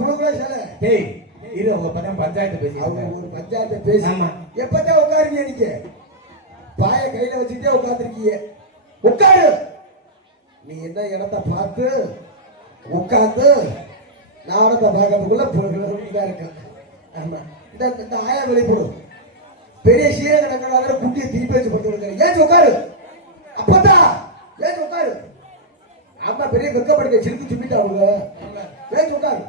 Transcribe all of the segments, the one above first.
புடுங்குற சேலை. டேய் இது உங்க பதம் பஞ்சாயத்து பேசி அவங்க ஒரு பஞ்சாயத்து பேசி. ஆமா. எப்பதான் உட்காருங்க நீங்க? பாய கையில வச்சுட்டே உட்கார்ந்துருக்கீங்க. உட்காரு. நீ என்ன இடத்த பார்த்து உட்கார்ந்து நாடத்தை பார்க்கறதுக்குள்ள இருக்கு. ஆமா. இந்த ஆயா வெளிப்படும். பெரிய சீர கணக்கான குட்டியை திருப்பி வச்சு படுத்து கொடுக்குறேன். ஏன் உட்காரு? அப்பதான் ஏன் உட்காரு? ஆமா, பெரிய வெக்கப்படுக்க சிரிப்பு சும்பிட்டா அவங்க. ஏன் உட்காரு?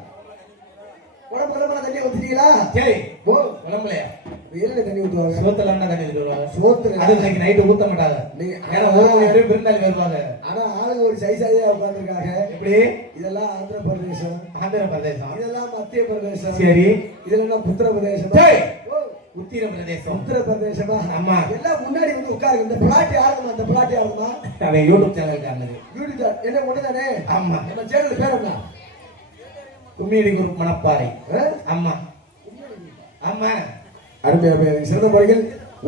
உடம்பு உடம்புல தண்ணி ஊத்துறீங்களா? சரி போ. உடம்புலையா வெயில தண்ணி ஊத்துவாங்க. சோத்துல தண்ணி ஊத்துவாங்க. சோத்துல அது இன்னைக்கு நைட்டு ஊத்த மாட்டாங்க. ஏன்னா ஒரு மணி விருந்தாளி வருவாங்க. ஆனா ஆளுங்க ஒரு சைஸாவே உட்கார்ந்துருக்காங்க. எப்படி? இதெல்லாம் ஆந்திர பிரதேசம். ஆந்திர பிரதேசம். இதெல்லாம் மத்திய பிரதேசம். சரி. இதெல்லாம் உத்தர பிரதேசம். உத்திர பிரதேசம். உத்தர பிரதேசமா? ஆமா. எல்லாம் முன்னாடி வந்து உட்காருங்க. இந்த பிளாட் யாருமா? இந்த பிளாட் யாருமா? அவன் யூடியூப் சேனல் காரணது. யூடியூப் சேனல் என்ன ஒண்ணுதானே? ஆமா. நம்ம சேனல் பேர் என்ன? கும்மியடி குரூப் மணப்பாறை. ஆமா ஆமா. அருமையான சிறந்த முறையில்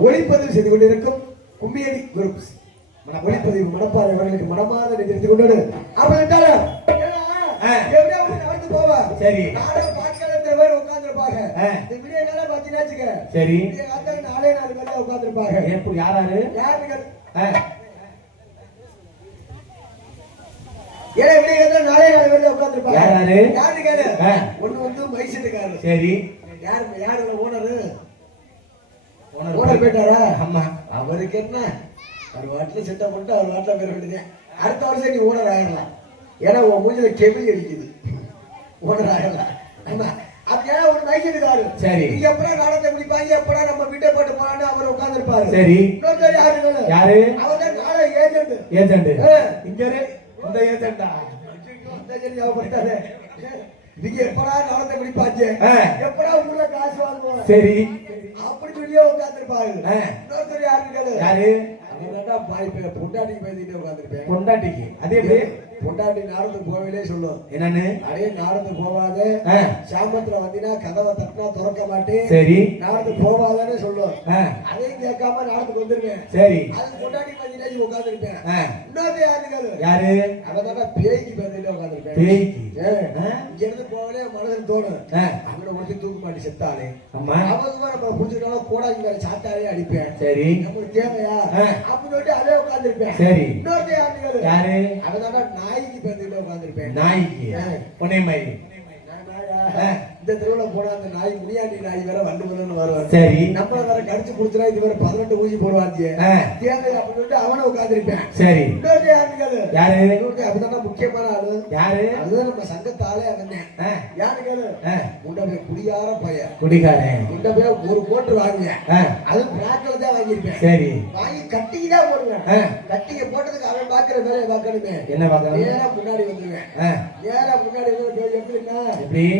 ஒளிப்பதிவு செய்து கொண்டிருக்கும் கும்மியடி குரூப் ஒளிப்பதிவு மணப்பாறை அவர்களுக்கு மனமாத நிதித்து கொண்டு அப்படி போவா. சரி. நானும் பாட்காலத்துல பேர் உட்கார்ந்துருப்பாங்க. இந்த வீடியோ நேரா பாத்தீங்கன்னா சரி நாலே 4 பேர் உட்கார்ந்துருப்பாங்க. எப்படி? யாராரு? யாருங்க? ஏழை விடைகள் நாலே 4 பேர் உட்கார்ந்துருப்பாங்க. யாராரு? யாரு கேளு? ஒண்ணு வந்து மைசெட்டுக்காரர். சரி. யாருங்க ஓனரு? ஓனர் போயிட்டாரா? ஆமா. அவருக்கு என்ன, அவர் வாட்டில செட்டப் பண்ணிட்டு அவர் வாட்டில பேர் வேண்டியது. அடுத்த வருஷம் நீ ஓனர் ஆயிடலாம். ஏன்னா உன் மூஞ்சில கெமில் அடிக்குது. ஓனர் ஆயிடலாம். ஆமா. அப்படியே ஒரு மைசெட்டுக்காரு. சரி. நீங்க எப்படா நாடத்தை முடிப்பாங்க, எப்படா நம்ம வீட்டை போட்டு போலான்னு அவர் உட்கார்ந்து இருப்பாரு. சரி. இன்னொரு யாரு? அவர் தான் நாளை ஏஜென்ட். ஏஜென்ட் இங்க இந்த ஏஜென்டா நீங்க எப்படா நாடத்தை முடிப்பாங்க, எப்படா உள்ள காசு வாங்குவோம். சரி. அப்படி சொல்லியே உட்கார்ந்துருப்பாரு. இன்னொருத்தர் யாரு? பொண்டாட்டிக்கு பேசிட்டு உட்காந்துருப்பேன். பொண்டாட்டிக்கு அது எப்படி? பொண்டாட்டி நாடத்துக்கு போகவே சொல்லும். என்னன்னு? அதே நாடத்துக்கு போவாத, சாமத்துல வந்தீங்கன்னா கதவை தட்டினா திறக்க மாட்டேன். சரி. நாடத்துக்கு போவாதான்னு சொல்லும். அதையும் கேட்காம நாடத்துக்கு வந்துருவேன். சரி. அது பொண்டாட்டி பேசிட்டு உட்காந்துருப்பேன். இன்னொரு யாரு? அவதான் பேய்க்கு பேசிட்டு உட்காந்துருப்பேன். பேய்க்கு இங்க இருந்து போகலே மனதில் தோணும். அவனை ஒருத்தி தூக்கு மாட்டி செத்தாலே அவங்க நம்ம புடிச்சிருக்காலும் கூட இங்க சாத்தாலே அடிப்பேன். சரி. நமக்கு தேவையா அப்படின்னு சொல்லிட்டு அதே உட்காந்துருப்பேன். சரி. இன்னொரு யாரு? அவதான் நாய்க்கு பேசிட்டு உட்காந்துருப்பேன். நாய்க்கு பொண்ணை மாதிரி. இந்த தெருவுல போனா அந்த நாய் முனியாண்டி நாய் வேற வந்து வருவாரு. சரி. நம்மள வேற கடிச்சு குடுத்துறா. இது வேற 18 ஊசி போடுவாங்க. தேவை அப்படின்னு சொல்லிட்டு அவனை உட்காந்துருப்பேன். சரி. யாரு? அப்படிதான் முக்கியமான ஆளு. யாரு? அதுதான் நம்ம சங்கத்தாலே அவன். யாரு கேளு? முண்டபே குடியார பையன். குடிகாரன். முண்டபே ஒரு கோட்டு வாங்குவேன். அது பிளாக்ல தான் வாங்கியிருப்பேன். சரி. வாங்கி கட்டிக்கு தான் போடுவேன். கட்டிக்க போட்டதுக்கு அவன் பாக்குற வேலையை பார்க்கணுமே. என்ன பார்க்கணும்? நேரா முன்னாடி வந்துருவேன். நேரா முன்னாடி வந்து எப்படின்னா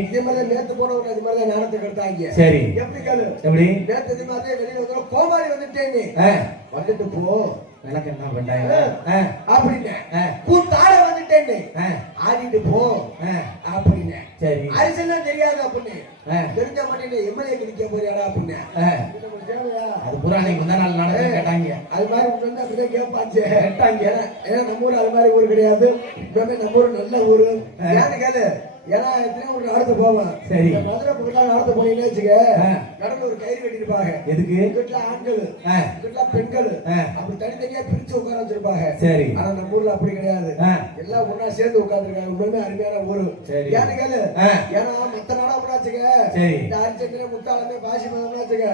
இதே மாதிரி நேத்து போனவங்க அது மாதிரி நாடத்துக்கு எடுத்தாங்க. சரி. எப்படி கேளு? எப்படி? நேத்து இது மாதிரி வெளியில வந்து கோமாளி வந்துட்டேன்னு வந்துட்டு போ. எனக்கு என்ன பண்ணாங்க அப்படின்னு கூத்தாட வந்துட்டேன்னு ஆடிட்டு போ அப்படின்னு. சரி. அரசெல்லாம் தெரியாது அப்படின்னு தெரிஞ்ச மாட்டேன். எம்எல்ஏ நிக்க போறியாடா அப்படின்னு. அது பூரா நீங்க முந்தா நாள் நாடகம் கேட்டாங்க. அது மாதிரி வந்து அப்படிதான் கேட்பாங்க. கேட்டாங்க. ஏன்னா நம்ம ஊர் அது மாதிரி ஊர் கிடையாது. நம்ம ஊர் நல்ல ஊரு. ஏன்னு கேளு? ஏன்னா எத்தனையோ ஒரு நாடத்து போவேன். சரி. மதுரை பக்கத்துல நாடத்து போனீங்கன்னு வச்சுக்க, நடந்து ஒரு கயிறு கட்டிருப்பாங்க. எதுக்கு? வீட்டுல ஆண்கள், வீட்டுல பெண்கள் அப்படி தனித்தனியா பிரிச்சு உட்கார வச்சிருப்பாங்க. சரி. ஆனா நம்ம ஊர்ல அப்படி கிடையாது. எல்லாம் ஒன்னா சேர்ந்து உட்கார்ந்துருக்காங்க. உண்மையுமே அருமையான ஊரு. ஏன்னு கேளு? ஏன்னா மத்த நாடா அப்படி வச்சுக்க, இந்த அரிச்சந்திர முத்தாளமே பாசி மதம்னா வச்சுக்க,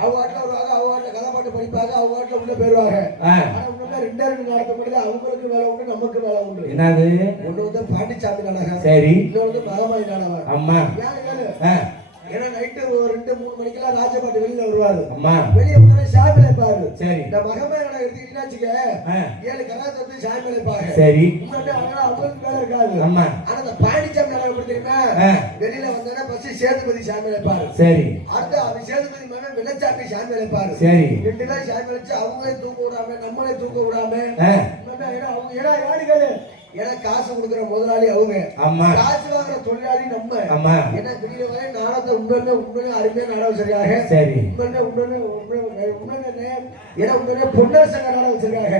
அவங்க வாட்டில வருவாங்க, அவங்க வாட்டில கதை பாட்டு படிப்பாங்க, அவங்க வாட்டில உள்ள போயிருவாங்க. ஆனா உண்மையுமே 2 நடத்த முடியாது. அவங்களுக்கு வேலை உண்டு, நமக்கு வேலை உண்டு. என்னது? ஒண்ணு வந்து பாண்டிச்சாமி நாடகம். சரி. மகமாயி நாடகம். ஆமா. ஏன்னா நைட்டு 2-3 மணிக்கெல்லாம் ராஜபாட்டு வெளியில வருவாரு. வெளியே வந்து சாமி பாரு. சரி. இந்த மகமாயி நாடகம் எடுத்துக்கிட்டீங்கன்னா வச்சுக்க, 7 கலாச்சாரத்து சாமி பாரு. சரி. அவங்களுக்கு வேலை இருக்காது. ஆமா. ஆனா இந்த பாண்டிச்சாமி நாடகம் எப்படி தெரியுமா? வெளியில வந்தா பஸ் சேதுபதி சாமி பாரு. சரி. அடுத்து அவன் சேதுபதி மகன் வெள்ளச்சாமி சாமி பாரு. சரி. 2 பேரும் சாமி வச்சு அவங்களே தூக்க விடாம நம்மளே தூக்க விடாம அவங்க யாருக்காது? ஏன்னா காசு கொடுக்குற முதலாளி அவங்க, காசு வாங்குற தொழிலாளி நம்ம. ஏன்னா வெளியில வர நாடகத்தை உண்மையுமே அருமையா நாடகம் சரியாக. சரி. உண்மையுமே ஏன்னா உண்மையுமே பொன்னர் சங்க நாடகம் வச்சிருக்காங்க.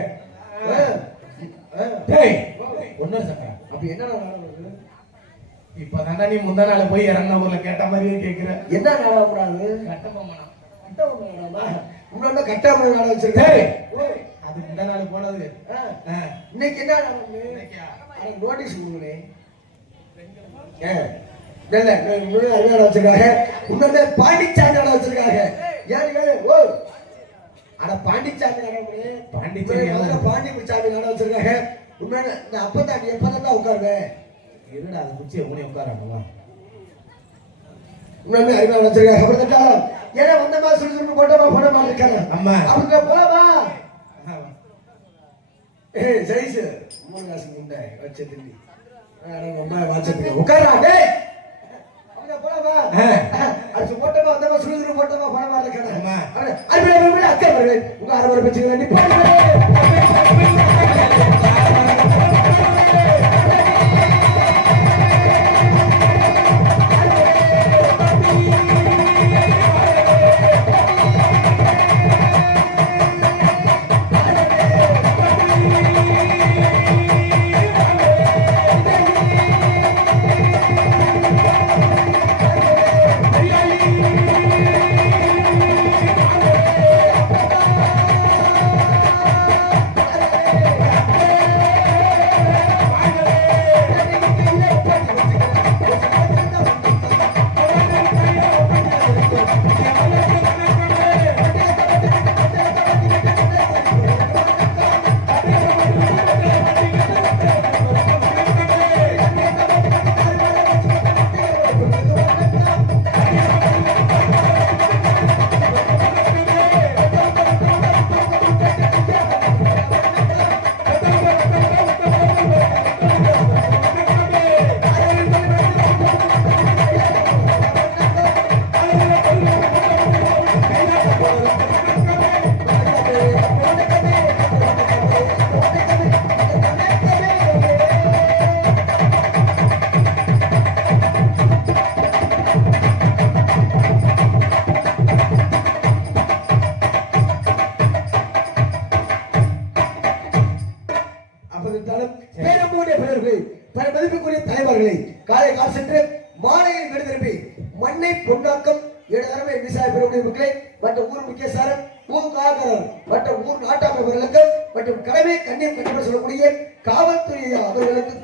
பொன்னர் சங்கம் அப்படி என்ன நாடகம்? இப்பதானே நீ முந்தா நாள் போய் இறங்கின ஊர்ல கேட்ட மாதிரியே கேக்குற. என்ன நாடகம் கூடாது? கட்டபொம்மனா? கட்டபொம்மன் நாடகமா? முன்னாடி கட்டபொம்மன் நாடகம் வச்சிருக்கேன். அது முந்தா நாள் போனது. இன்னைக்கு என்ன நாடகம்? இன்னைக்கா? நோட்டீஸ் கொடுங்களே. இல்ல முன்னாடி நாடகம் வச்சிருக்காங்க. முன்னாடி பாண்டிச்சாமி நாடகம் வச்சிருக்காங்க. யாரு ஓ அட பாண்டிச்சாமி நாடகம். பாண்டிச்சாமி நாடகம் வச்சிருக்காங்க. முன்னாடி இந்த அப்பதாண்டி எப்பதான் உட்காருவேன். இருடா அது குச்சி உனே உட்காராமா. முன்னாடி அறிவாளர் வச்சிருக்காங்க. அப்புறம் தட்டாலும் ஏன்னா வந்தமா சுறுசுறுப்பு போட்டமா போனமா இருக்காங்க. அம்மா அவங்க போலாமா? ஜெயிசு 3 காசு முண்டை வச்ச திண்டி அம்மா வாட்சத்துக்கு உட்காரா. டேய் அவங்க போலாமா? அது போட்டமா வந்தமா சுறுசுறுப்பு போட்டமா போனமா இருக்காங்க. அறிவாளர் அக்கா வருவேன். உங்க அரவரை வச்சுக்க வேண்டி மதிப்புக்குரிய தலைவர்களை காலை கால் சென்று மாலையில் விடுதிருப்பி மண்ணை பொன்னாக்கம் 7 தடவை விவசாய பெருமுடைய மக்களை மற்றும் ஊர் முக்கிய சாரம் ஊர் காவலர் மற்றும் ஊர் நாட்டாளர்களுக்கு மற்றும் கடமை கண்ணியம் கண்டிப்பாக சொல்லக்கூடிய காவல்துறை அவர்களுக்கு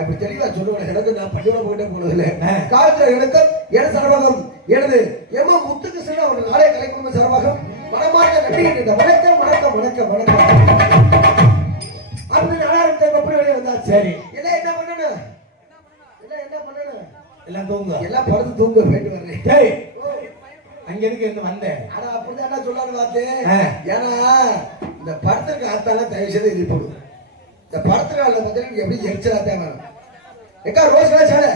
அப்படி தெளிவா சொல்லுவேன். எனக்கு நான் பள்ளியோட போயிட்டே போனதில்லை. காவல்துறைகளுக்கும் எனது சார்பாகம் எனது எம் முத்துக்கு சென்று அவர்கள் நாளை கலை குடும்ப சார்பாகம் மனமாக நம்பிக்கிட்டு வணக்கம் வணக்கம் வணக்கம் வணக்கம் அப்படி நாளாயிரத்தி எப்படி வெளியே வந்தா சரி. எல்லாம் என்ன பண்ணணும்? எல்லாம் என்ன பண்ணணும்? எல்லாம் தூங்க, எல்லாம் படுத்து தூங்க போயிட்டு வர்றேன். அங்க எதுக்கு இருந்து வந்தேன்? ஆனா அப்படிதான் சொல்லான்னு பார்த்தேன். ஏன்னா இந்த படத்துக்கு ஆத்தால தயவு செய்து இது போடும். இந்த படத்துக்கால பார்த்தீங்கன்னா எப்படி எரிச்சலாத்தான் வேணும். எக்கா ரோஸ் கலர் சாலை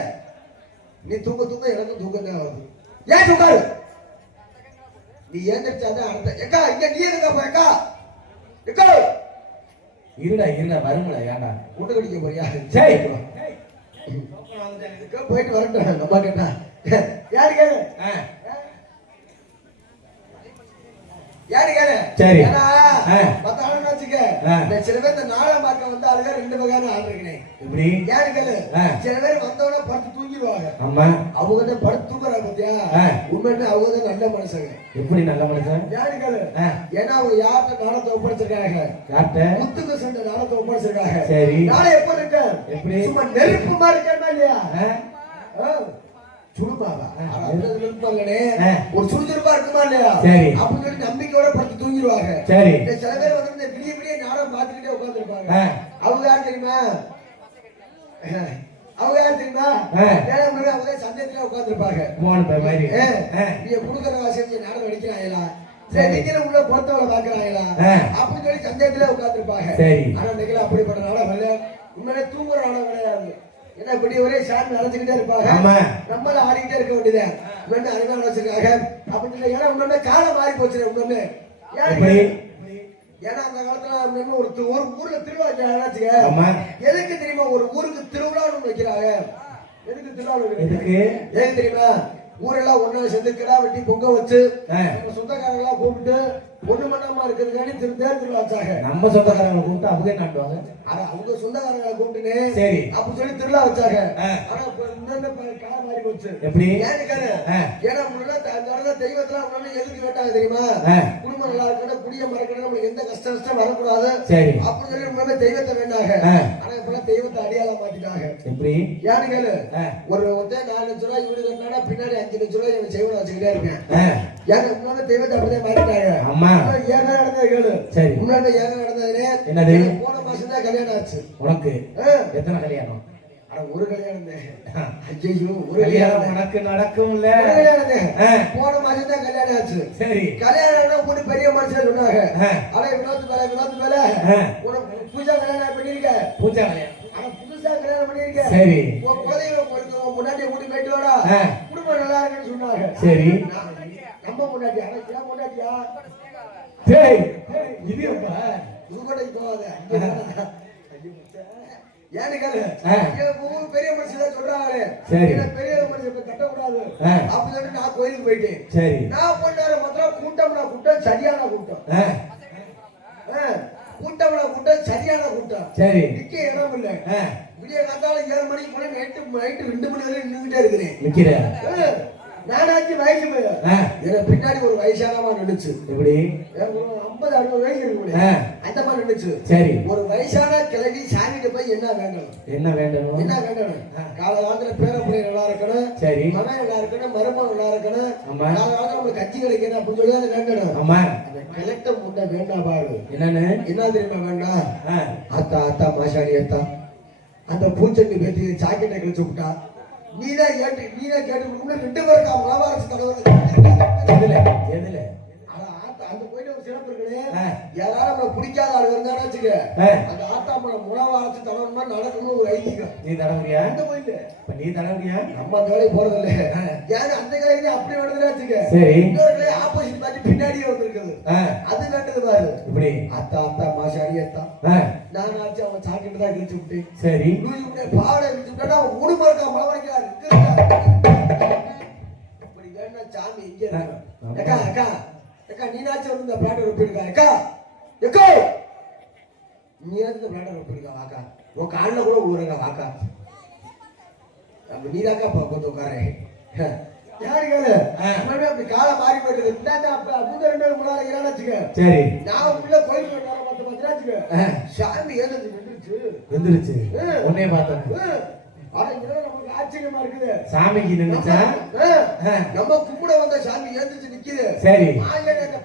நீ தூங்க தூங்க எனக்கும் தூக்கம் தான் வருது. ஏன் தூக்காரு? நீ ஏந்திரிச்சாதான் அடுத்த எக்கா இங்க நீ இருக்கா எக்கா எக்கா இருடா இருடா வருங்களா ஏண்டா கூட்ட கடிக்க போறியா? சரி போயிட்டு வரட்டும். நம்ம கேட்டா யாரு கேளு யாரு கேளு சரி பத்தாலும் வச்சுக்க. சில பேர் இந்த நாளை பார்க்க வந்து அதுல 2 வகையான ஆள் இருக்கிறேன். எப்படி யாரு கேளு? சில பேர் வந்தவன படுத்து தூங்கிடுவாங்க. ஆமா அவங்க படுத்து தூங்குறாங்க பாத்தியா? உண்மையிலே அவங்க தான் நல்ல மனுஷங்க. எப்படி நல்ல மனுஷன்? யாரு கேளு? ஏன்னா அவங்க யார்கிட்ட நாளத்தை ஒப்படைச்சிருக்காங்க? யார்கிட்ட? முத்துக்கு சென்ற நாளத்தை ஒப்படைச்சிருக்காங்க. சரி நாளை எப்ப இருக்க? எப்படி சும்மா நெருப்பு மாதிரி இருக்கா இல்லையா? சுடுமாவா ஒரு சுறுசுறுப்பா இருக்குமா இல்லையா? அப்படின்னு சொல்லி நம்பிக்கையோட படுத்து தூங்கிடுவாங்க. சரி சில பேர் வந்து விடிய விடிய நாடகம் பார்த்துக்கிட்டே உட்கார்ந்துருப்பாங்க. அவங்க யார் தெரியுமா? அவங்க யார் தெரியுமா? அவங்க சந்தேகத்திலே உட்கார்ந்துருப்பாங்க. நீங்க கொடுக்குற வாசியை நாடகம் அடிக்கிறாங்களா? சரி நீங்களும் உள்ள பொறுத்தவரை பாக்குறாங்களா அப்படின்னு சொல்லி சந்தேகத்திலே உட்கார்ந்துருப்பாங்க. ஆனா இன்னைக்கு அப்படிப்பட்ட நாடகம் இல்ல. உண்மையிலே தூங்குற நாடகம் கிடையாது. ஏன்னா இப்படி ஒரே சாமி அழைச்சுக்கிட்டே இருப்பாங்க. நம்மள ஆடிக்கிட்டே இருக்க வேண்டியதான். இன்னொன்னு அறிவாளர் வச்சிருக்காங்க அப்படின்னு. ஏன்னா இன்னொன்னு காலம் மாறி போச்சு. இன்னொன்னு ஏன்னா அந்த காலத்துல ஒரு ஊர்ல திருவிழா எதுக்கு தெரியுமா? ஒரு ஊருக்கு திருவிழான்னு வைக்கிறாங்க. எதுக்கு திருவிழா? எதுக்கு தெரியுமா? ஊரெல்லாம் ஒன்னா சேர்ந்து கிடா வெட்டி பொங்க வச்சு சொந்தக்காரங்க எல்லாம் கூப்பிட்டு பொண்ணு மண்டபமா இருக்கிறதுக்காண்டி தேர்தல் வச்சாங்க. நம்ம சொந்தக்காரங்களை கூப்பிட்டு அவங்க நாட்டுவாங்க. ஆனா அவங்க சொந்தக்காரங்களை கூப்பிட்டுன்னு சரி அப்படி சொல்லி திருவிழா வச்சாங்க. ஆனா காலம் மாறி போச்சு. எப்படி? ஏன்னா முன்னாடி தெய்வத்தெல்லாம் எதுக்கு கேட்டாங்க தெரியுமா? குடும்பம் நல்லா இருக்கணும், குடிய மறக்கணும், நம்மளுக்கு எந்த கஷ்டம் வரக்கூடாது அப்படின்னு சொல்லி முன்னாடி தெய்வத்தை வேண்டாங்க. ஆனா இப்பெல்லாம் தெய்வத்தை அடியாளம் மாத்திட்டாங்க. எப்படி? ஏன்னு கேளு, ஒரு 4 லட்சம் ரூபாய் வீடு கட்டினா பின்னாடி 5 லட்சம் ரூபாய் எனக்கு செய்வன வச்சுக்கிட்டே இருக்கேன். ஏன்னா முன்னாடி தெய்வத்தை அப்படியே மாத்திட்டாங்க. ஏங்க நடந்தது கேளு. முன்னாடி ஏங்க நடந்ததுனே என்னது? போன மாசம் தான் கல்யாணம் ஆச்சு. உனக்கு எத்தனை கல்யாணம்? ஒரு கல்யாணம். ஐயோ, ஒரு கல்யாணம் உனக்கு நடக்கும்ல? போன மாசம் தான் கல்யாணம் ஆச்சு. சரி, கல்யாணம் ஒரு பெரிய மனுஷன் சொன்னாங்க. ஆனா வினோத் மேல உனக்கு பூஜா கல்யாணம் பண்ணிருக்க. பூஜா கல்யாணம் புதுசா கல்யாணம் பண்ணிருக்க. சரி, குழந்தைங்க முன்னாடி கூட்டி போயிட்டு வாடா, குடும்பம் நல்லா இருக்குன்னு சொன்னாங்க. சரி, நம்ம முன்னாடி ஏன் முன்னாடியா? இது புதுக்கோட்டைக்கு போவாத. ஏன்னு கேளு, பெரிய மனுஷன் சொல்றாங்களே, பெரிய மனுஷன் கட்டக்கூடாது அப்படி சொல்லிட்டு நான் கோயிலுக்கு போயிட்டேன். சரி, நான் பண்ணார மாத்திரம் கூட்டம் சரியான கூட்டம். கூட்டம் சரியான கூட்டம். சரி, நிக்க இடம் இல்ல. விடிய காத்தால 7 மணிக்கு போல நைட்டு 2 மணி வரை நின்றுட்டே இருக்கிறேன். நிக்கிறேன். நானாச்சு வயசு எனக்கு பின்னாடி ஒரு வயசானமா நின்னுச்சு. எப்படி? 50-60 வயசு இருக்கு. அந்த மாதிரி நின்னுச்சு. சரி, ஒரு வயசான கிழவி சாமிகிட்ட போய் என்ன வேண்டணும்? என்ன வேண்டணும்? காலகாலத்துல பேரப்பிள்ளை நல்லா இருக்கணும். சரி, மகன் நல்லா இருக்கணும், மருமகன் நல்லா இருக்கணும். காலகாலத்துல நம்மளுக்கு கட்சி கிடைக்கணும் அப்படின்னு சொல்லி அதை வேண்டணும். ஆமா, அந்த கிழட்ட முன்ன வேண்டாம் பாரு. என்ன தெரியுமா வேண்டாம்? ஆத்தா மாசாணி அத்தா அந்த பூச்செண்டு பேட்டி சாக்கெட்டை கழிச்சு விட்டா நீதான் கேட்டு 2 பேருக்கு மகாபாரத தலைவர் எதுல அந்த கோயில ஒரு சிறப்பு இருக்குன்னு யாராவது நம்ம பிடிக்காத ஆள் இருந்தாலும் வச்சுக்க, அந்த ஆத்தாமலை முழவாரத்து தலைவன் மாதிரி நடக்கணும்னு ஒரு ஐதீகம். நீ தடவுறியா? அந்த கோயில நீ தடவுறியா? நம்ம அந்த வேலையை போறது இல்ல. ஏன்னா அந்த கலையில அப்படி வருதுன்னு வச்சுக்க. சரி, இன்னொரு கலை ஆப்போசிட் பார்த்து பின்னாடியே வந்திருக்குது. அது கண்டது பாரு. இப்படி ஆத்தா மாசாணி அத்தா நானாச்சு அவன் சாக்கிட்டு தான் கிழிச்சு விட்டு. சரி, பாவலை கிழிச்சு விட்டா அவன் ஊடுமா இருக்கா மலவரைக்கிறாரு. இப்படி வேணா சாமி இங்க இருக்கா. அக்கா நீனாச்சும் வந்து இந்த பிளாட் ஒப்பிருக்கா? அக்கா நீனாச்சும் இந்த பிளாட் ஒப்பிருக்கா? வாக்கா உன் காலில் கூட ஊருங்க வாக்கா. நம்ம நீதாக்கா கொஞ்சம் உட்காரு. யாரு கேளு, அப்படி காலம் மாறி போயிட்டு அவங்க 2 பேரும் முன்னாடி வச்சுக்க. சரி, நான் உள்ள கோயில் வச்சுக்க. சாமி எழுந்துருச்சு உன்னைய பார்த்தேன். நமக்கு ஆச்சரியமா இருக்குது. சாமிக்கு நின்னுச்சா? நம்ம கும்பிட வந்த சாமி எழுந்துச்சு நிக்குது. சரி,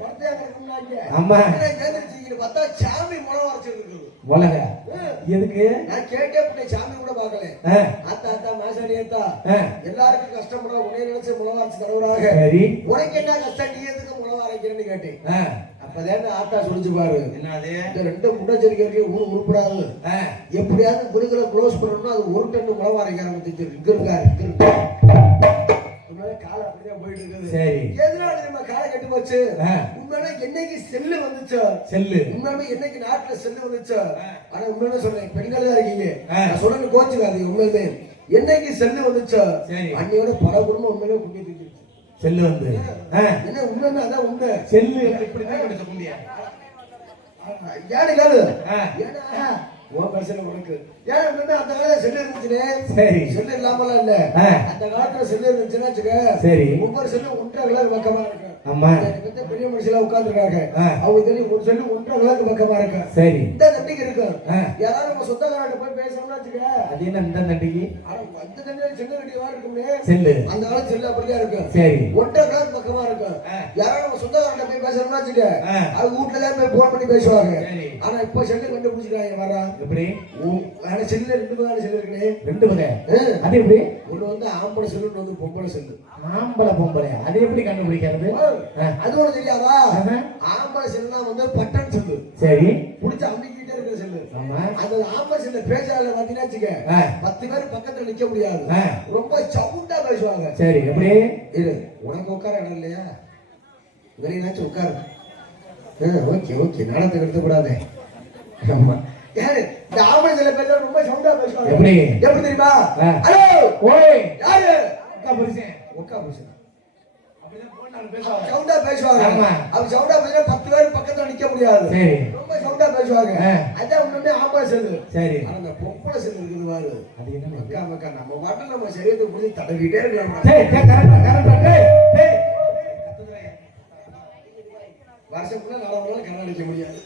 படத்தையா கிடக்கும்னாங்க. ஆமா, எழுந்துருச்சு பார்த்தா சாமி முளை வரைச்சிருக்கு. முளக எதுக்கு? நான் கேட்டே சாமி கூட பாக்கல. ஆத்தா மாசாணி அத்தா எல்லாருக்கும் கஷ்டப்பட உன்னை நினைச்சு முளை வரைச்சு தருவாங்க. சரி, உனக்கு என்ன கஷ்டம், நீ எதுக்கு முளை வரைக்கிறேன்னு கேட்டேன். அப்பதான் ஆத்தா சொல்லிச்சு பாரு. என்னது? இந்த 2 முட்டச்சரிக்கை உருப்படாது, எப்படியாவது குருகுல க்ளோஸ் பண்ணணும்னா அது 1 டன் முளை வரைக்க ஆரம்பிச்சு காலை அப்படியே போயிட்டு இருக்குது. சரி, எதனால நம்ம காலை கட்டு போச்சு? உண்மையில என்னைக்கு செல்லு வந்துச்சோ, உண்மையில என்னைக்கு நாட்டுல செல்லு வந்துச்சோ. ஆனா உண்மையில சொல்றேன், பெண்கள் தான் இருக்கீங்க, நான் சொல்றது கோச்சுக்காது. உண்மையிலே என்னைக்கு செல்லு வந்துச்சோ அன்னையோட பல குடும்பம் உண்மையிலே குட்டி தூக்கிடுச்சு. செல்லு வந்து என்ன உண்மைன்னா அதான் உண்மை. செல்லு இப்படிதான் கிடைச்ச முடியா? ஏன்னு கேளு. ஏன்னா உன் பிரச்சனை உனக்கு. ஏன்னா அந்த காலத்துல செல்லு இருந்துச்சுனே. சரி, செல்லு இல்லாமலாம் இல்ல. அந்த காலத்துல செல்லு இருந்துச்சுன்னா வச்சுக்க. சரி, ஒவ்வொரு செல்லு 1.5 கிலோ பக்கமா இருக்கு. ஆமா, பெரிய மனுஷெல்லாம் உட்கார்ந்துருக்காங்க. அவங்க தெரியும் ஒரு செல்லு 1.5 கிலோக்கு பக்கமா இருக்கு. சரி, இந்த தண்டிக்கு இருக்கு. யாராவது நம்ம சொந்தக்காரங்க போய் பேசணும்னு வச்சுக்க. அது என்ன இந்த தண்டிக்கு? அந்த தண்டியில செல்லு கட்டிவா இருக்குமே செல்லு. அந்த காலத்துல செல்லு அப்படிதான் இருக்கு. சரி, 1.5 கிலோக்கு பக்கமா இருக்கு. யாராவது நம்ம சொந்தக்காரங்க போய் பேசணும்னு வச்சுக்க, அது வீட்டுல தான் போய் போன் பண்ணி பேசுவாங்க. ஆனா இப்ப செல்லு கண்டுபிடிச்சிருக்காங்க. வரா எப்படி? செல்லு 2 வகை செல்லு இருக்குனே. 2 வகை? அது எப்படி? ஒண்ணு வந்து ஆம்பளை செல்லு, ஒண்ணு பொம்பளை செல்லு. ஆம்பளை பொம்பளை அது எப்படி கண்டுபிடிக்கிறது? அது ஒண்ணு தெரியாதா? ஆம்பளை செல்லுனா வந்து பட்டன் செல்லு. சரி, புடிச்சு அம்பிக்கிட்டே இருக்கிற செல்லு. அந்த ஆம்பளை செல்ல பேசாத பாத்தீங்கன்னா வச்சுக்க, 10 பேர் பக்கத்துல நிக்க முடியாது, ரொம்ப சவுண்டா பேசுவாங்க. சரி, எப்படி? இரு, உனக்கு உட்கார இடம் இல்லையா? வெளியாச்சும் உட்காரு. ஓகே நாடகத்தை எடுத்து கூடாது. ஆமா, யாரு இந்த ஆம்பளை செல்ல பேச ரொம்ப சவுண்டா பேசுவாங்க. எப்படி தெரியுமா? ஹலோ ஓய் யாரு? உட்கா புருஷன் அப்படிதான் போன் பேசுவாங்க. சவுண்டா பேசுவாங்க. ஆமா. அவங்க சவுண்டா பேசுற 10 பேர் பக்கத்துல நிக்க முடியாது. சரி. ரொம்ப சவுண்டா பேசுவாங்க. அதான் உண்மையே ஆம்பளை செல்லு. சரி. ஆனா அந்த பொம்பளை செல்லு இருக்குது பாரு. அது என்ன மக்கா மக்கா நம்ம மாட்டல நம்ம சரியத்தை புடிச்சு தடவிட்டே இருக்கலாம். டேய் கரெக்டா டேய் டேய் வருஷம் ஃபுல்லா நாளவனால கண்ண அடிக்க முடியாது.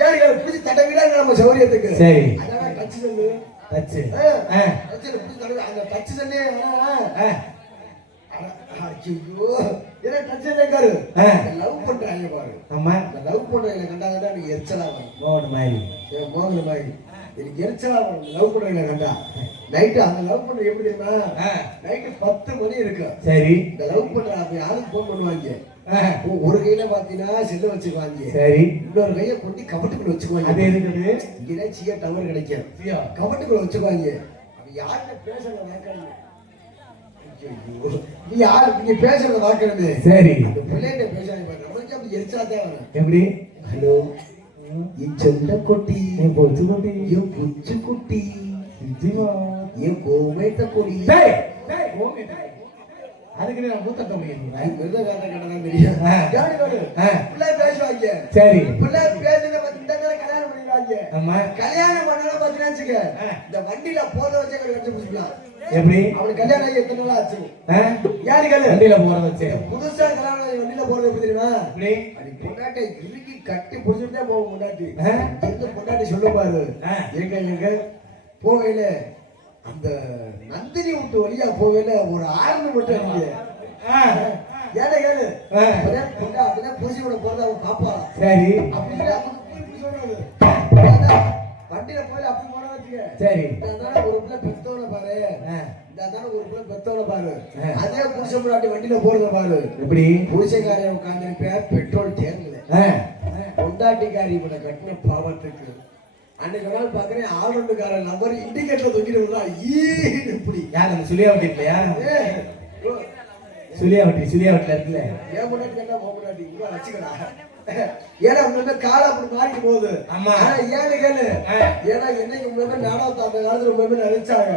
யாரு புடிச்சு தடவிடா நம்ம சௌரியத்துக்கு. சரி. அதான் டச் செல்லு. டச். டச் புடிச்சு தடவி அந்த டச் செல்லே ஐயோ என்ன டச் இல்லைக்காரு லவ் பண்றாங்க பாரு. ஆமா இந்த லவ் பண்றவங்களை கண்டாங்கன்னா எனக்கு எரிச்சலா வரும். மோகன் மாதிரி மோகன் மாதிரி எனக்கு எரிச்சலா வரும் லவ் பண்றவங்களை கண்டா. நைட்டு அந்த லவ் பண்ற எப்படி தெரியுமா நைட்டு 10 மணி இருக்கு. சரி. இந்த லவ் பண்ற அப்ப யாருக்கு போன் பண்ணுவாங்க ஒரு கையில பாத்தீங்கன்னா செல்ல வச்சுக்குவாங்க. சரி. இன்னொரு கையை கொண்டு கபட்டுக்குள்ள வச்சுக்குவாங்க. அது இருக்குது இங்கதான் சியா டவர் கிடைக்கும் கபட்டுக்குள்ள வச்சுக்குவாங்க. அப்ப யார்கிட்ட பேசுறத வாக்காங்க நீ யாரு நீங்க பேசுறத வாக்கணுமே. சரி. அந்த பிள்ளைகிட்ட பேசாங்க பாரு நம்மளுக்கு அப்படி எரிச்சலாதான் வரும். எப்படி ஹலோ என் செல்ல குட்டி என் பொச்சு குட்டி என் புச்சு குட்டி என் கோமேட்ட கொடி அதுக்கு நான் மூத்த முடியும். பேசுவாங்க. சரி. கல்யாணம் பண்ணிடுவாங்க. கல்யாணம் பண்ணலாம் பாத்தீங்கன்னா இந்த வண்டியில போத வச்சு கண்டுபிடிச்சிக்கலாம். எப்படி அவனுக்கு கல்யாணம் ஆகி எத்தனை நாள் ஆச்சு? யாரு வண்டியில போறத வச்சு புதுசா கல்யாணம் வண்டியில போறது எப்படி தெரியுமா? அப்படி பொண்டாட்டி இறுக்கி கட்டி புடிச்சுட்டே போக பொண்டாட்டி எந்த பொண்டாட்டி சொல்ல பாரு எங்க போகையில அந்த நந்தினி விட்டு வழியா போகையில ஒரு ஆறு மட்டும் அடிங்க. ஏழை ஏழு அப்படிதான் பூசியோட போறது அவன் பாப்பா. சரி. வண்டியில போய் அப்படி போன வச்சுக்க. சரி. ஒரு பிள்ளை பெத்தவன பாரு ஒரு பிள்ளை பெத்தவன பாரு அதே புருஷ முன்னாடி வண்டியில போறத பாரு. எப்படி புருஷக்காரிய உட்கார்ந்து பெட்ரோல் தேர்ல பொண்டாட்டிக்காரி கூட கட்டின பாவத்துக்கு அன்னைக்கு ஒரு நாள் பாக்குறேன் ஆளுநருக்கார நம்பர் இண்டிகேட்டர் தூக்கிட்டு இப்படி யார் அந்த சுலியாவட்டி இல்லையா? சுலியாவட்டில இருக்குல்ல ஏன் முன்னாடி கேட்டா முன்னாடி வச்சுக்கடா. ஏன்னா உங்க கால அப்படி மாறிட்டு போகுது. ஏன்னு கேளு ஏன்னா என்னைக்கு உங்க நாடகத்தை அந்த காலத்துல உங்க நினைச்சாங்க.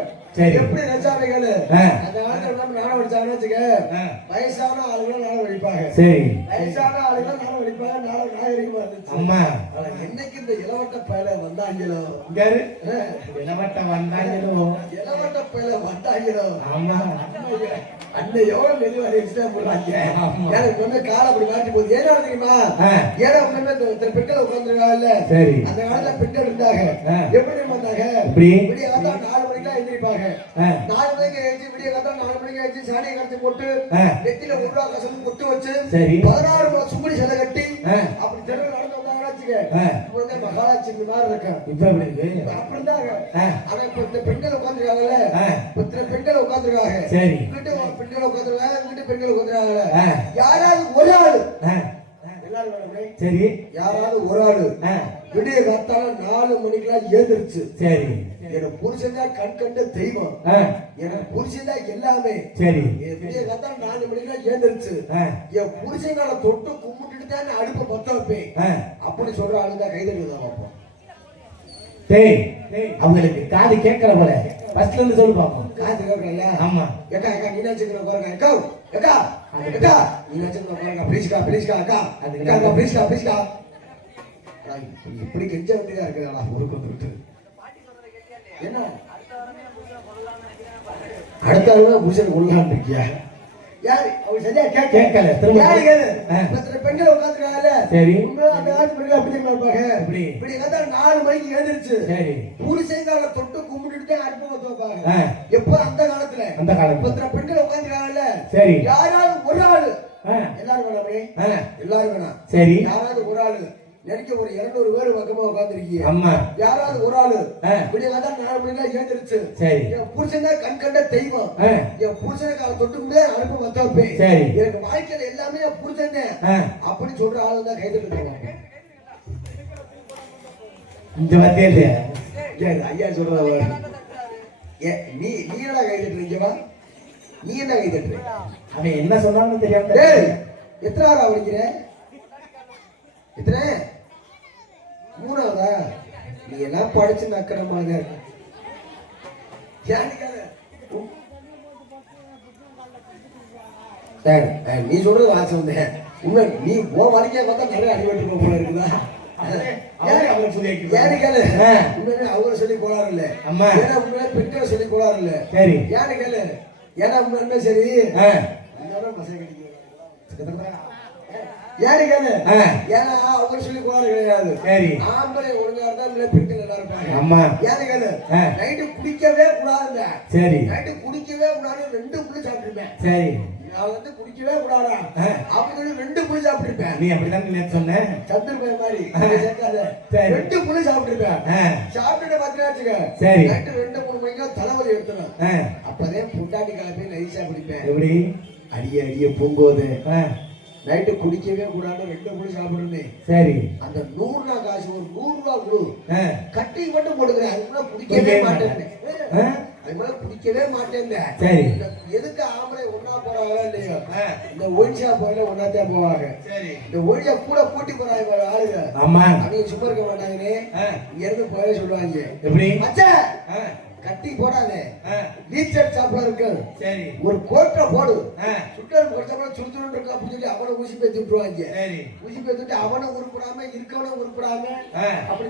எப்படி நினைச்சாங்க கேளு அந்த காலத்துல நாடகம் அடிச்சாங்கன்னு வச்சுக்க வயசான ஆளுங்களும் நாடகம் அடிப்பாங்க. சரி. வயசான ஆளுங்களும் நாடகம் அடிப்பாங்க. நாடகம் நாகரிகமா இருந்துச்சு. ஆமா என்னைக்கு இந்த இளவட்ட பயல வந்தாங்களோ இளவட்ட பயல வந்தாங்களோ. ஆமா அந்த எவ்வளவு மெதுவா எக்ஸ்ட்ரா போடுறாங்க. எனக்கு வந்து காலம் அப்படி மாற்றி போகுது. ஏன்னா தெரியுமா ஏன்னா உண்மையுமே பெண்கள் உட்காந்துருக்காங்கல்ல. சரி. அந்த காலத்துல பெண்கள் இருந்தாங்க எப்படி வந்தாங்க விடிய காத்தா 4 மணிக்கெல்லாம் எந்திரிப்பாங்க. 4 மணிக்கு எழுச்சி விடிய காத்தா 4 மணிக்கு எழுச்சி சாணியை கரைச்சி போட்டு நெத்தியில உருவா கசந்து பொட்டு வச்சு 16 சுங்குடி சிலை கட்டி அப்படி தெருவில் நடந்து வந்தாங்கன்னு வச்சுக்க மகாலட்சுமி மாதிரி இருக்கு. இப்ப எப்படி இருக்கு அப்படி இருந்தாங்க. ஆனா இப்ப இந்த பெண்கள் உட்காந்துருக்காங்கல்ல இத்தனை பெண்கள் உட்காந்துருக்காங்க. சரி. பெண்கள் உட்காந்துருக்காங்க வீட்டு பெண்கள் உட்காந்துருக்காங்க. யாராவது ஒரு ஆளு சரி யாராவது ஒரு ஆளு விடிய காத்தாலும் 4 மணிக்கெல்லாம் ஏந்திருச்சு. சரி. எனக்கு புருஷன் தான் கண் கண்ட தெய்வம். எனக்கு புருஷன் தான் எல்லாமே. சரி. விடிய காத்தாலும் 4 மணிக்கெல்லாம் ஏந்திருச்சு என் புருஷனால தொட்டு கும்பிட்டுட்டு தான் அடுப்பை பத்த வைப்பேன் அப்படி சொல்ற ஆளுதான் கைதடிதான் பார்ப்போம். அவங்களுக்கு காது கேட்கற போல ஃபர்ஸ்ட்ல இருந்து சொல்லு பாப்போம். காது கேட்கல. ஆமா. ஏக்கா ஏக்கா நீ நினைச்சுக்கிற கோரங்க ஏக்கா ஏக்கா ஏக்கா நீ நினைச்சுக்கிற கோரங்க ப்ளீஸ்க்கா அக்கா அதுக்கா ப்ளீஸ்க்கா இப்படி கெஞ்ச வேண்டியதா இருக்குடா ஊருக்கு வந்துட்டு. என்ன அடுத்த ஆளுங்க புருஷன் கொள்ளலான்னு இருக்கியா? யாரு அவங்க சரியா கேட்கல. யாரு கேளு மற்ற பெண்கள் உட்காந்துருக்காங்கல்ல. சரி. அந்த காலத்து பெண்கள் அப்படி இருப்பாங்க. இப்படி கத்தா 4 மணிக்கு எழுந்திருச்சு. சரி. புருஷங்கால தொட்டு கும்பிட்டுட்டு அடுப்பு பத்த வைப்பாங்க. எப்ப அந்த காலத்துல மற்ற பெண்கள் உட்காந்துருக்காங்கல்ல. சரி. யாராவது ஒரு ஆளு எல்லாரும் வேணாமே எல்லாரும் வேணாம். சரி. யாராவது ஒரு ஆளு எனக்கு ஒரு 200 பேர் பக்கமா உட்காந்துருக்கீங்க. ஆமா. யாராவது ஒரு ஆளு விடிய காத்தா 4 மணிக்கெல்லாம் எழுந்திருச்சு. சரி. என் புருஷன் தான் கண் கண்ட தெய்வம். என் புருஷனுக்கு தொட்டு முடியாது அடுப்பு பத்த வைப்பேன். சரி. எனக்கு வாழ்க்கையில எல்லாமே என் புருஷன் அப்படி சொல்ற ஆளு தான் கைதட்டு போவாங்க. இந்த வார்த்தையே இல்லையா ஐயா சொல்ற நீ என்னடா கைதட்டுறீங்கவா? நீ என்ன கைதட்டுற? அவன் என்ன சொன்னாலும் தெரியாம எத்தனை ஆளா படிக்கிற? எத்தனை 3ஆவதா? நீ எல்லாம் படிச்சு நக்கறமாக இருக்க. நீ சொல்றது வாசம் தான் உண்மை. நீ போ வரைக்கே பார்த்தா நிறைய அடிபட்டு போல இருக்குதா? ஏன்னு கேளு, உண்மையிலே அவங்கள சொல்லி கோளாறு இல்ல. ஏன்னா உண்மையிலே பெண்களை சொல்லி கோளாறு இல்ல. சரி ஏன்னு கேளு, ஏன்னா உண்மையுமே சரி ஏன்னு கேளு, ஏன்னா அவங்க சொல்லி கோளாறு கிடையாது. சரி ஆம்பளை ஒழுங்கா இருந்தா பெண்கள் நல்லா இருப்பாங்க. ஏன்னு கேளு, நைட்டு குடிக்கவே கூடாதுங்க. சரி நைட்டு குடிக்கவே கூடாது, 2 புளி சாப்பிட்டுருப்பேன். சரி நான் வந்து குடிக்கவே கூடாதா அப்படின்னு 2 புளி சாப்பிட்டுருப்பேன். நீ அப்படிதான் நேத்து சொன்ன சந்திரபாய் மாதிரி 2 புளி சாப்பிட்டுருப்பேன். சாப்பிட்டுட்டு பாத்தீங்கன்னா சரி நைட்டு 2-3 மணிக்கு தலைவலி எடுத்துடும். அப்பதான் புட்டாட்டி கிளப்பி நைஸா குடிப்பேன். எப்படி அடிய பூங்கோது நைட்டு குடிக்கவே கூடாது, 2 புளி சாப்பிடுறேன். சரி அந்த 100 காசு ஒரு 100 ரூபாய் கொடு, கட்டி மட்டும் போட்டுக்கிறேன். அது கூட குடிக்கவே மாட்டேன், அது மேல குடிக்கவே மாட்டேன். சரி எதுக்கு ஆம்பளை ஒன்னா போறாங்க இல்லையோ, இந்த ஒயின்ஷா போயில ஒன்னாத்தான் போவாங்க. சரி இந்த ஒயின்ஷா கூட கூட்டி போறாங்க ஆளுங்க. ஆமா அவங்க சும்மா இருக்க மாட்டாங்கன்னு இங்க இருந்து போய சொல்லுவாங்க. எப்படி மச்சா கட்டி போடாத, டீச்சர் சாப்பிட இருக்கு. சரி ஒரு கோட்டை போடு, சுட்டர் குறைச்சா சுடுத்துன்னு இருக்கு அப்படின்னு சொல்லி அவனை ஊசி பேத்து விட்டுருவாங்க. சரி ஊசி பேத்துட்டு அவனை உருப்படாம இருக்கவன உருப்படாம அப்படி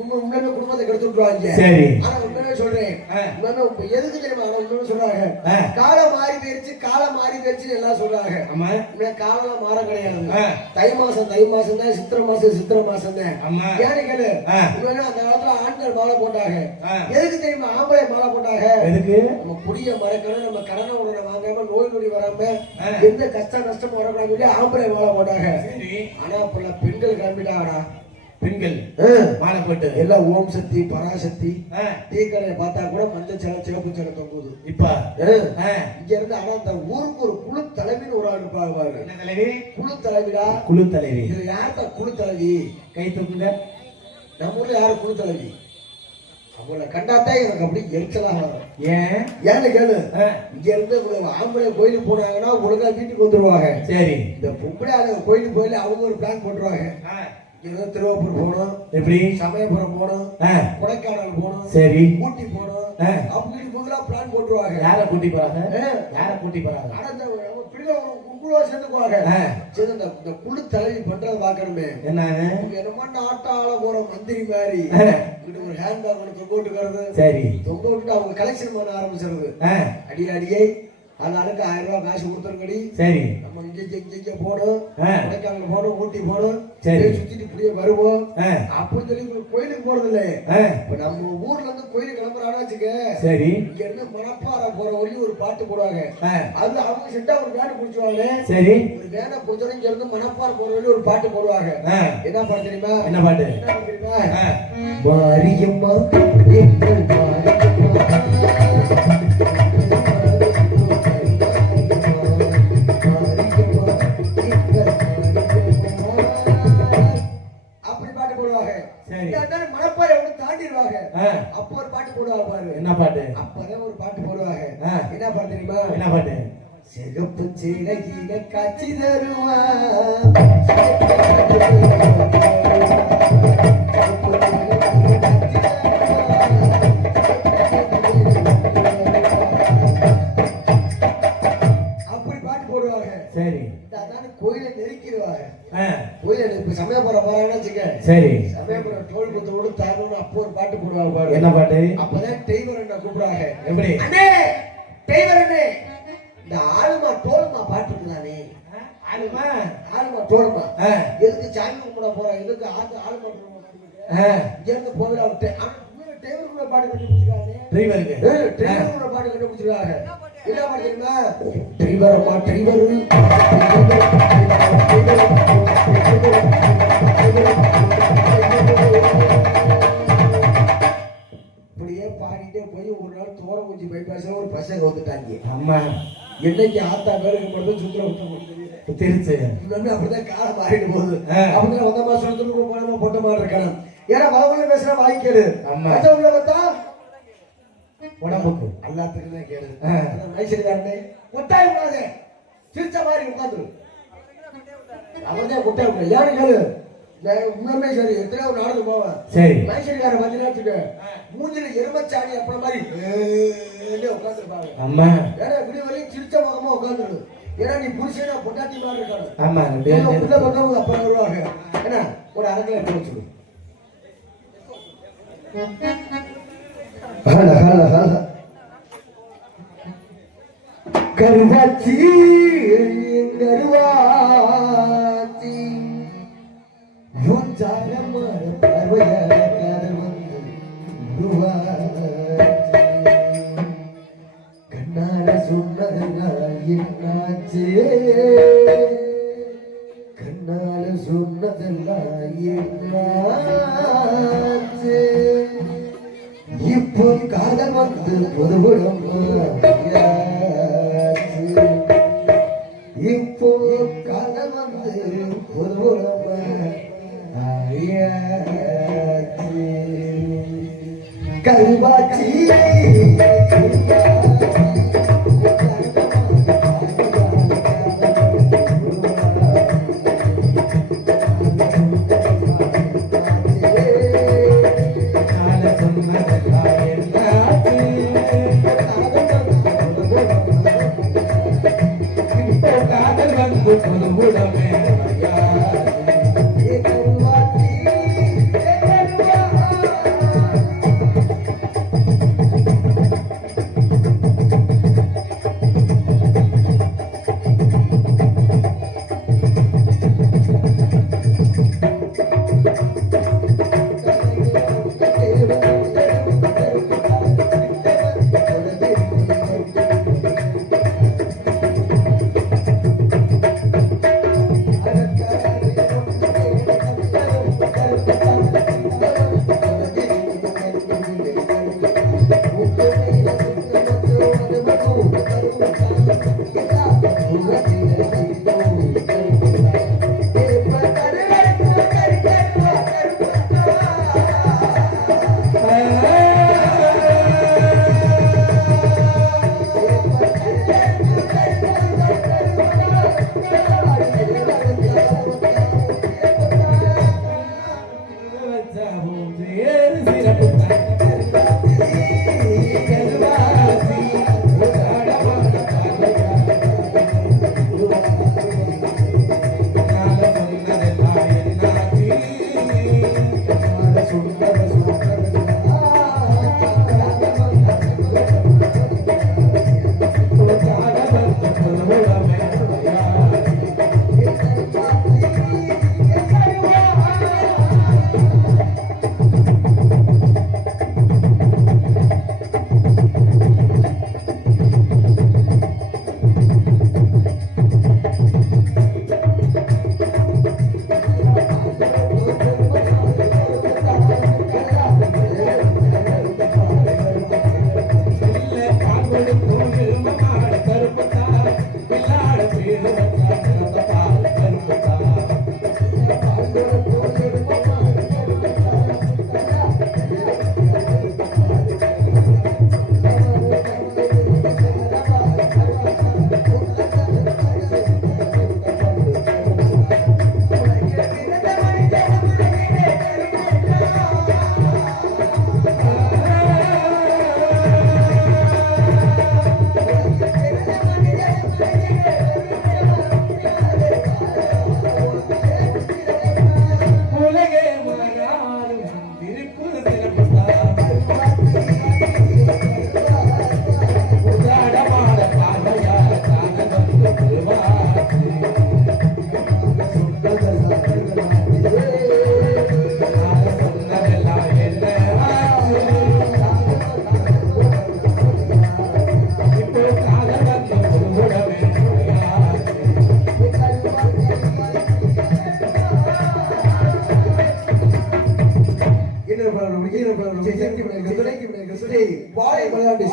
உண்மையுமே குடும்பத்தை கெடுத்து விட்டுருவாங்க. சரி ஆனா உண்மையுமே சொல்றேன், எதுக்கு தெரியுமா உண்மையுமே சொல்றாங்க, காலம் மாறி போயிருச்சு, காலம் மாறி போயிருச்சு எல்லாம் சொல்றாங்க. காலம் மாற கிடையாது. தை மாசம் தான், சித்திரை மாசம் தான். ஏன்னு கேளு, உண்மையிலே அந்த காலத்துல ஆண்கள் மாலை போட்டாங்க. எதுக்கு தெரியுமா ஆம்பளை மாலை போட்டாங்க? எதுக்கு? நம்ம குடிய மறக்கணும், நம்ம கடனை உடனே வாங்காம நோய் நொடி வராம எந்த கஷ்டம் நஷ்டம் வரக்கூடாது சொல்லி ஆம்பளை மாலை போட்டாங்க. ஆனா இப்ப பெண்கள் கிளம்பிட்டாங்கடா. பெண்கள் மாலை போட்டு எல்லாம் ஓம் சக்தி பராசக்தி டீக்கடையை பார்த்தா கூட மஞ்சள் சில சிவப்பு சில தொங்குது. இப்ப இங்க இருந்து ஆனா அந்த ஊருக்கு ஒரு குழு தலைவின்னு ஒரு ஆள் இருப்பாங்க பாரு. குழு தலைவிடா, குழு தலைவி. இதுல யார்த்தா குழு தலைவி? கை தூக்குங்க. நம்ம ஊர்ல யாரு குழு தலைவி? அவங்கள கண்டாத்தான் எனக்கு அப்படி எரிச்சலாக வரும். ஏன்னு கேளு, இங்க இருந்து ஆம்பளை கோயிலுக்கு போனாங்கன்னா ஒழுங்கா வீட்டுக்கு வந்துருவாங்க. சரி இந்த பொம்பளை கோயிலுக்கு போயில அவங்க ஒரு பிளான் போட்டுருவாங்க. திருவாப்பூர் போகணும், எப்படி சமயபுரம் போகணும், கொடைக்கானல் போகணும், சரி ஊட்டி போகணும் அப்படின்னு பிளான் போட்டுருவாங்க. யார கூட்டி போறாங்க? யார கூட்டி போறாங்க? ஆனா இந்த பிள்ளைங்க சேர்ந்துக்குவாங்க. சரி இந்த குழு தலைவி பண்றது பாக்கணுமே. என்ன என்னமோ நாட்டாள போற மந்திரி மாதிரி ஒரு ஹேண்ட் பேக் ஒன்று தொங்க விட்டுக்கிறது. சரி தொங்க விட்டுட்டு அவங்க கலெக்ஷன் பண்ண ஆரம்பிச்சிருது. அடியே ஆளுக்கு 1000 ரூபாய் காசு கொடுத்துருக்கடி. சரி நம்ம இங்க போனோம், கொடைக்கானல் போனோம், ஊட்டி போனோம், சரி சுத்திட்டு இப்படியே வருவோம் அப்படின்னு சொல்லி கோயிலுக்கு போறது இல்லை. இப்ப நம்ம ஊர்ல இருந்து கோயிலுக்கு கிளம்புறான்னு வச்சுக்க. சரி இங்க இருந்து மணப்பாறை போற வரையும் ஒரு பாட்டு போடுவாங்க. அது அவங்க செட்டா ஒரு வேனை பிடிச்சுவாங்க. சரி ஒரு வேனை பிடிச்சோட இங்க இருந்து மணப்பாறை போற வரையும் ஒரு பாட்டு போடுவாங்க. என்ன பாட்டு தெரியுமா? என்ன பாட்டு தெரியுமா? மாரியம்மா எங்கள் மாரியம்மா மணப்பாறை தாண்டிடுவாங்க. அப்ப ஒரு பாட்டு போடுவாங்க பாரு. என்ன பாட்டு? அப்பதான் ஒரு பாட்டு போடுவாங்க. என்ன பாட்டு தெரியுமா? என்ன பாட்டு? சிகப்பு சீலையில காட்சி தருவா அப்படி பாட்டு போடுவாங்க. சரி கோயிலை நெருக்கிடுவாங்க. கோயில இப்ப சமயபுரம் போறாங்கன்னு வச்சுக்க. சரி சமயபுரம் டோல் குத்தோடு தாங்கணும். அப்போ ஒரு பாட்டு போடுவாங்க பாரு. என்ன பாட்டு? அப்பதான் டெய்வர் என்ன கூப்பிடுவாங்க. எப்படி? அண்ணே டெய்வர் அண்ணே, இந்த ஆளுமா டோல்மா பாட்டு இருக்குதானே? ஆளுமா டோல்மா எதுக்கு சாமி கும்பிட போறோம்? எதுக்கு ஆளுமா இங்க இருந்து போகல. டெய்வர் கூட பாட்டு கண்டுபிடிச்சிருக்காங்க. டிரைவர் கூட பாட்டு கண்டுபிடிச்சிருக்காங்க. என்ன பாட்டு தெரியுமா? டிரைவரம்மா டிரைவர் இப்படியே பாடிட்டே போய் ஒரு நாள் தோரங்குச்சி பைபாஸ்ல ஒரு பஸ்ஸை வந்துட்டாங்க. அம்மா என்னைக்கு ஆத்தா பேருக்கு மட்டும் சுற்றுலா தெரிஞ்சு அப்படிதான் காலம் மாறிட்டு போகுது. அப்படிதான் வந்த மாசம் போனமா போட்ட மாதிரி இருக்கணும். ஏன்னா வளவுல பேசுற வாய்க்கேடு. உள்ள பார்த்தா உடம்புக்கு எல்லாத்துக்கும் தான் கேடு. மைசூர்காரனே கொட்டாய் விடாதே, சிரிச்ச மாதிரி உட்காந்துரு. அவன்தான் கொட்டாய் விட யாரு கேளு. உண்மையுமே சரி எத்தனையோ நடந்து போவேன். சரி மைசூர்கார பார்த்தீங்கன்னா மூஞ்சில எருமச்சாணி அப்படி மாதிரி உட்காந்துருப்பாங்க. அம்மா ஏன்னா இப்படி வரையும் சிரிச்ச முகமா உட்காந்துரு. ஏன்னா நீ புருஷனா பொண்டாட்டி மாதிரி இருக்கணும். ஆமா உங்க பக்கம் அப்பா வருவாங்க. என்ன ஒரு அரைக்கில எடுத்து வச்சுக்கோ. கருவாச்சி கருவாச்சி உஞ்சாரமான பார்வையால் காதல் வந்து உருவாச்சி. கண்ணால சொன்னதெல்லாம் என்னாச்சு, கண்ணால சொன்னதெல்லாம் என்னாச்சு. இப்போ காதல் வந்து புதுவுடமாச்சு, இப்போ காதல் வந்து புதுவுடமாச்சு. கருவாச்சி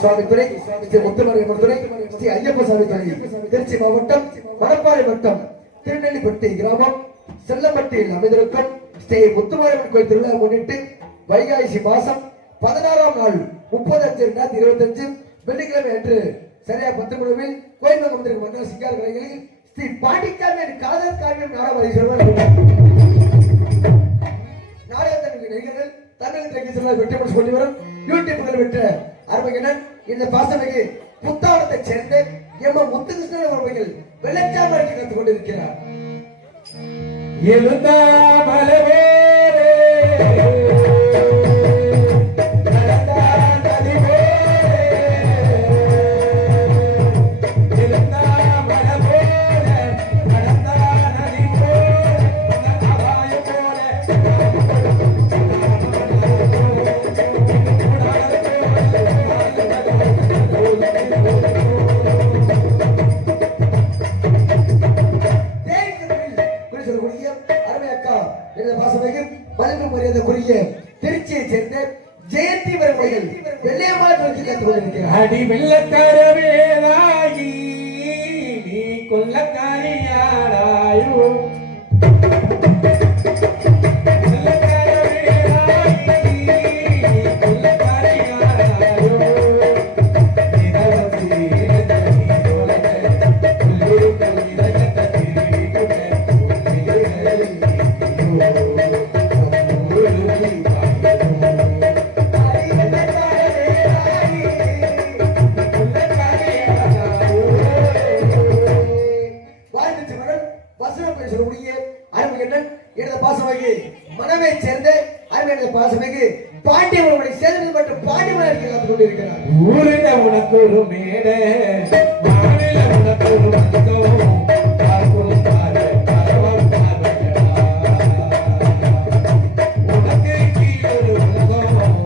சுவாமி துறை, ஸ்ரீ முத்துமாரியம்மன் துறை, ஸ்ரீ ஐயப்ப சாமி துறை, திருச்சி மாவட்டம் மணப்பாறை வட்டம் திருநெல்லிப்பட்டி கிராமம் செல்லப்பட்டியில் அமைந்திருக்கும் ஸ்ரீ முத்துமாரியம்மன் கோயில் திருவிழா முன்னிட்டு வைகாசி மாசம் 16ஆம் நாள் 30/5/2025 வெள்ளிக்கிழமை அன்று சரியா 10 மணிவில் கோயில் மந்திரிக்கு மன்னர் சிங்கார கலைகளில் ஸ்ரீ பாண்டிக்காவின் காதல் காவியம் நாடகம் சொல்வார். நாடகத்திற்கு நடிகர்கள் தமிழகத்திற்கு வெற்றி கொண்டு வரும் யூடியூப்கள் பெற்ற அருமையினர் இந்த பாசமிகு புத்தாவரத்தைச் சேர்ந்த எம்ம முத்துகிருஷ்ணன் அவர்கள் வெள்ளச்சாமரை கற்றுக் கொண்டிருக்கிறார். எழுந்தா மலவே திருச்சியை சேர்ந்த ஜெயந்தி அவர்கள் வெள்ளையம்மாள் கற்றுக் கொண்டிருக்கிறார். அடி வெள்ளக்காரவேலாகி நீ கொல்லக்காரியாராயோ மனவை சேர்ந்த பாசமிகு பாண்டியவர்களை சேர்ந்து மற்றும் பாண்டியவர்கள் கற்றுக் கொண்டிருக்கிறார். ஊரில் உனக்கு ஒரு மேடை மாநில உனக்கு ஒரு மந்தம் பார்க்கும் பாரு பரவம் பாருடா உனக்கு கீழொரு உலகம்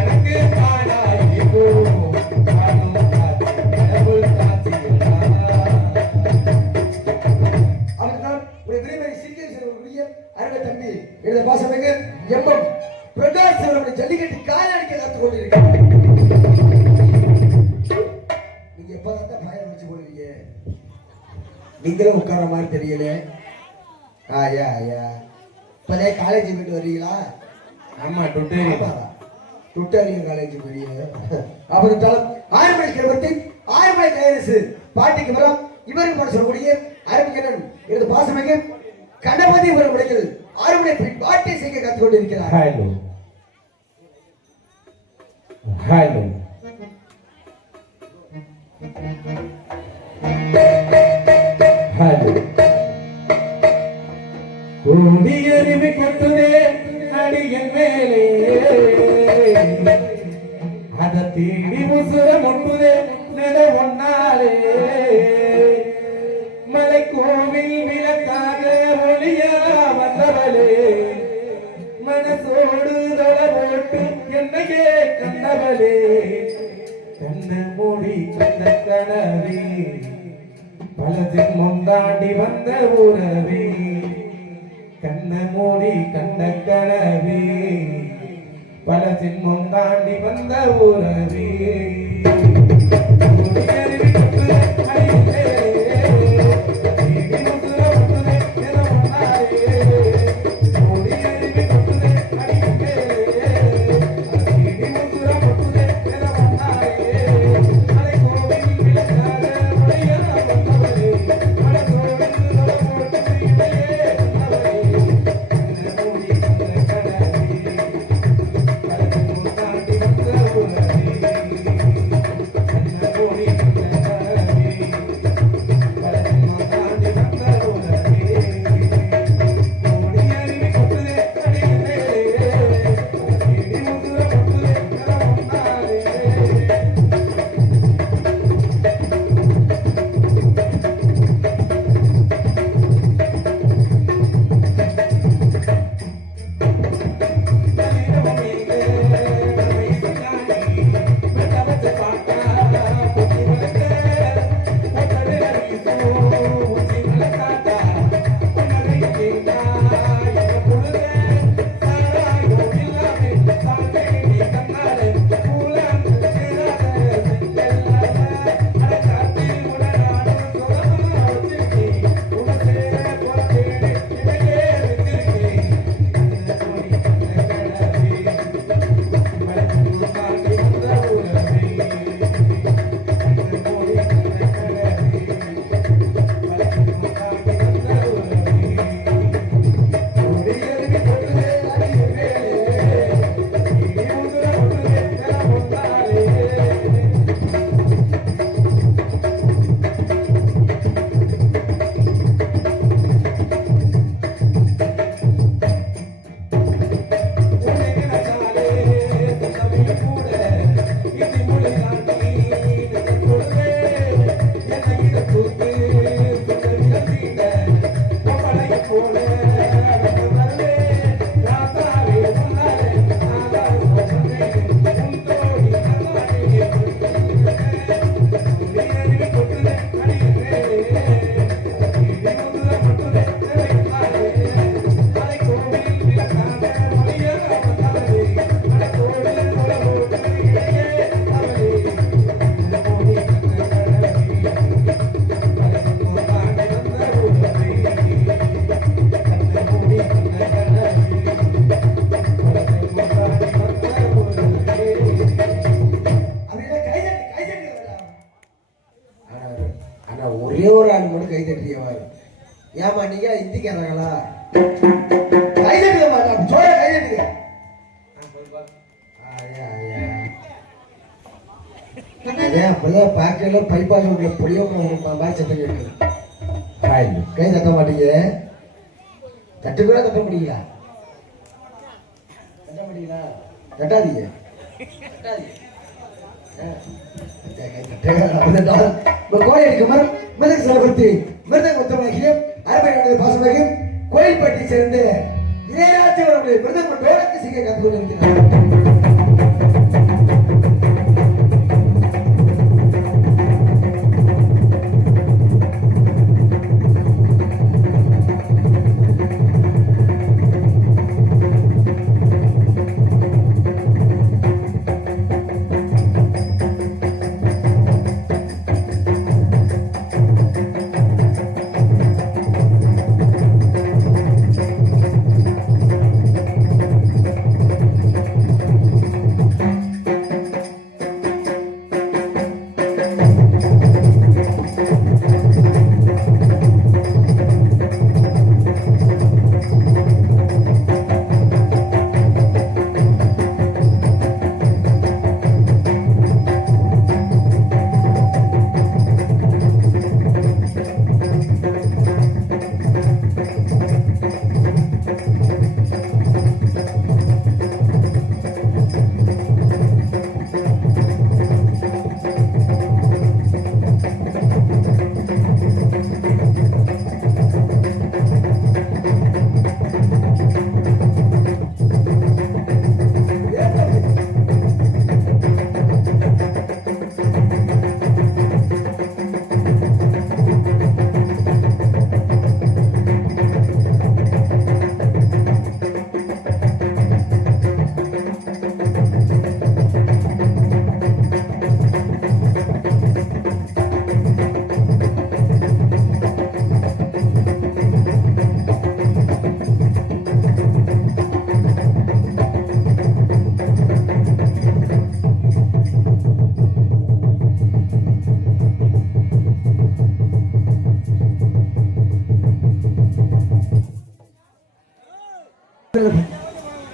எனக்கு பாடாயிப்போ பாடும் காட்சி கடவுள் காட்சியடா. அவர்தான் ஒரு விரைவை சிறிய அருமை தம்பி எனது பாசமிகு எம்பம் பிரகாஷ் அவர்களை ஜல்லிக்கட்டு காலடிக்க கற்றுக் கொண்டிருக்கிறார். நீங்க எப்பதான் பயம் வச்சு போடுவீங்க? நீங்களும் உட்கார மாதிரி தெரியல. ஐயா ஐயா இப்பதே காலேஜ் போயிட்டு வர்றீங்களா? ஆமா டுட்டேரி டுட்டேரியன் காலேஜ் போய் அப்புறம் 6 மணி கிளம்பி 6 மணி கையரசு பாட்டிக்கு வரும் இவருக்கு பண்ண சொல்லக்கூடிய அறிவிக்கிறன் எனது பாசமிகு கணபதி உறவுகள் 6 மணி பாட்டை செய்ய கற்றுக் கொண்டிருக்கிறார். ஹலோ ஹலோ ஹலோ ஓடி அருவி கொட்டுதே அடியன் மேலே அத தேடி உசுர முட்டுதே நட ஒன்னாலே மலை கோவில் விளக்காக ஒளியா வந்தவளே மனசோடு தொட போட்டு என்னையே கண்டவளே கண்ண மூடி கண்ட கனவே பல ஜென்மம் தாண்டி வந்த உறவே கண்ண மூடி கண்ட கனவே பல ஜென்மம் தாண்டி வந்த உறவே ஒரே ஒரு ஆள் மட்டும் கை தட்டியவாரு. ஏமா நீங்க இந்திக்காரங்களா? கை தட்டுங்க மாட்டா, சோழ கை தட்டுங்க. அப்பதான் பார்க்கல பைப்பாஸ் உள்ள புளிய மாதிரி சத்தம் கேட்குது. கை தட்ட மாட்டீங்க, தட்டு கூட தட்ட முடியல, தட்ட முடியல, தட்டாதீங்க கோயில் அடிக்குமார் மிருதங்க செலப்படுத்தி மிருதங்க மொத்தமாகிய அரபை பாசமாக கோயில்பட்டி சேர்ந்து இளையராஜா அவருடைய மிருதங்க டோலக்கு சிங்க கற்று கொண்டிருக்கிறார்.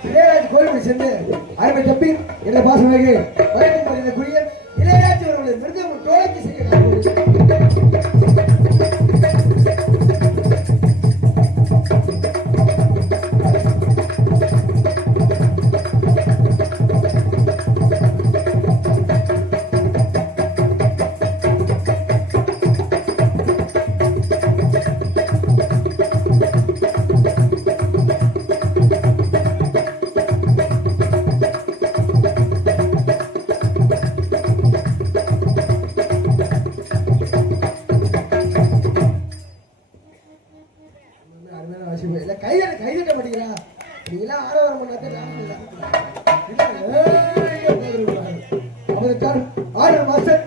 இளையராஜ் கோயிலுக்கு சென்று அருமை தப்பி என்ற பாசமாக வரக்கூடிய இளையராஜ் அவர்களுடைய மிருதம் டோலக்கு செய்ய கைதட்ட மாட்டீங்களா? நீங்களா ஆடவர் பண்ணாதான் ஆடர் மாஸ்டர்